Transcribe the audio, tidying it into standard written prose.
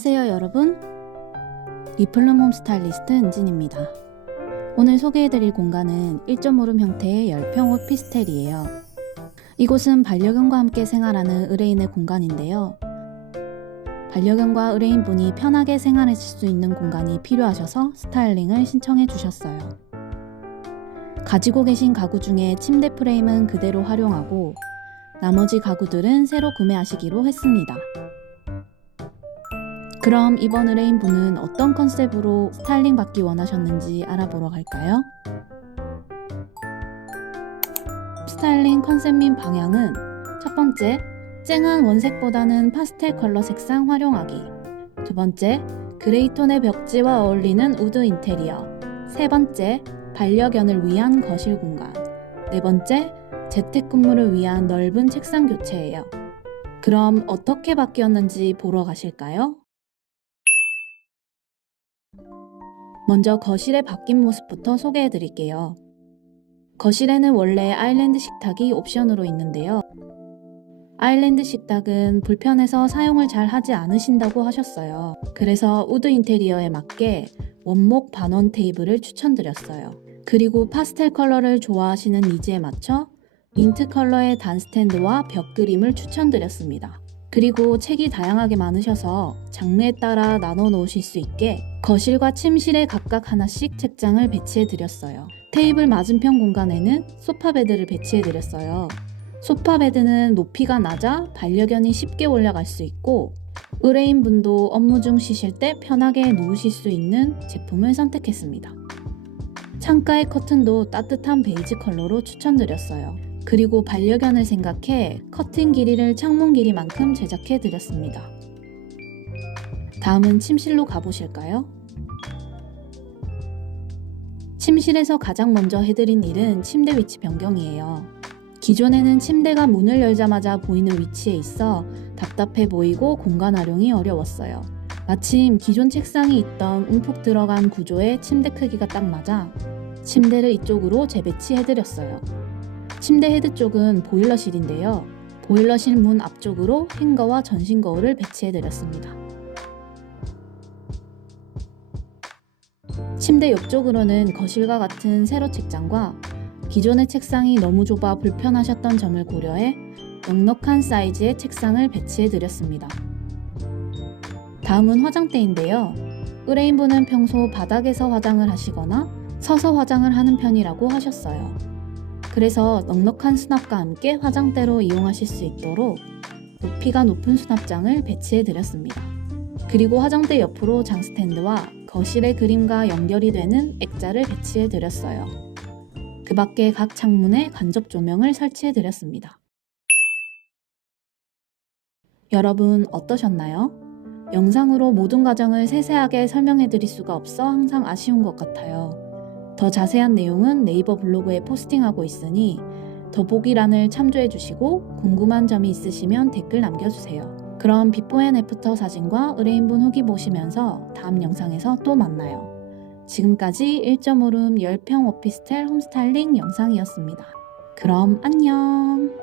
안녕하세요 여러분, 리플룸 홈스타일리스트 은진입니다. 오늘 소개해드릴 공간은 1.5룸 형태의 10평 오피스텔이에요. 이곳은 반려견과 함께 생활하는 의뢰인의 공간인데요. 반려견과 의뢰인분이 편하게 생활하실 수 있는 공간이 필요하셔서 스타일링을 신청해 주셨어요. 가지고 계신 가구 중에 침대 프레임은 그대로 활용하고 나머지 가구들은 새로 구매하시기로 했습니다. 그럼 이번 의뢰인분은 어떤 컨셉으로 스타일링 받기 원하셨는지 알아보러 갈까요? 스타일링 컨셉 및 방향은 첫 번째, 쨍한 원색보다는 파스텔 컬러 색상 활용하기. 두 번째, 그레이톤의 벽지와 어울리는 우드 인테리어. 세 번째, 반려견을 위한 거실 공간. 네 번째, 재택근무를 위한 넓은 책상 교체예요. 그럼 어떻게 바뀌었는지 보러 가실까요? 먼저 거실의 바뀐 모습부터 소개해 드릴게요. 거실에는 원래 아일랜드 식탁이 옵션으로 있는데요. 아일랜드 식탁은 불편해서 사용을 잘 하지 않으신다고 하셨어요. 그래서 우드 인테리어에 맞게 원목 반원 테이블을 추천드렸어요. 그리고 파스텔 컬러를 좋아하시는 니즈에 맞춰 민트 컬러의 단 스탠드와 벽 그림을 추천드렸습니다. 그리고 책이 다양하게 많으셔서 장르에 따라 나눠 놓으실 수 있게 거실과 침실에 각각 하나씩 책장을 배치해 드렸어요. 테이블 맞은편 공간에는 소파 베드를 배치해 드렸어요. 소파 베드는 높이가 낮아 반려견이 쉽게 올라갈 수 있고 의뢰인분도 업무 중 쉬실 때 편하게 누우실 수 있는 제품을 선택했습니다. 창가의 커튼도 따뜻한 베이지 컬러로 추천드렸어요. 그리고 반려견을 생각해 커튼 길이를 창문 길이만큼 제작해 드렸습니다. 다음은 침실로 가보실까요? 침실에서 가장 먼저 해드린 일은 침대 위치 변경이에요. 기존에는 침대가 문을 열자마자 보이는 위치에 있어 답답해 보이고 공간 활용이 어려웠어요. 마침 기존 책상이 있던 움푹 들어간 구조에 침대 크기가 딱 맞아 침대를 이쪽으로 재배치해드렸어요. 침대 헤드 쪽은 보일러실인데요. 보일러실 문 앞쪽으로 행거와 전신 거울을 배치해드렸습니다. 침대 옆쪽으로는 거실과 같은 세로 책장과 기존의 책상이 너무 좁아 불편하셨던 점을 고려해 넉넉한 사이즈의 책상을 배치해드렸습니다. 다음은 화장대인데요. 의뢰인분은 평소 바닥에서 화장을 하시거나 서서 화장을 하는 편이라고 하셨어요. 그래서 넉넉한 수납과 함께 화장대로 이용하실 수 있도록 높이가 높은 수납장을 배치해 드렸습니다. 그리고 화장대 옆으로 장스탠드와 거실의 그림과 연결이 되는 액자를 배치해 드렸어요. 그 밖에 각 창문에 간접 조명을 설치해 드렸습니다. 여러분 어떠셨나요? 영상으로 모든 과정을 세세하게 설명해 드릴 수가 없어 항상 아쉬운 것 같아요. 더 자세한 내용은 네이버 블로그에 포스팅하고 있으니 더보기란을 참조해 주시고 궁금한 점이 있으시면 댓글 남겨주세요. 그럼 비포 앤 애프터 사진과 의뢰인분 후기 보시면서 다음 영상에서 또 만나요. 지금까지 1.5룸 10평 오피스텔 홈스타일링 영상이었습니다. 그럼 안녕!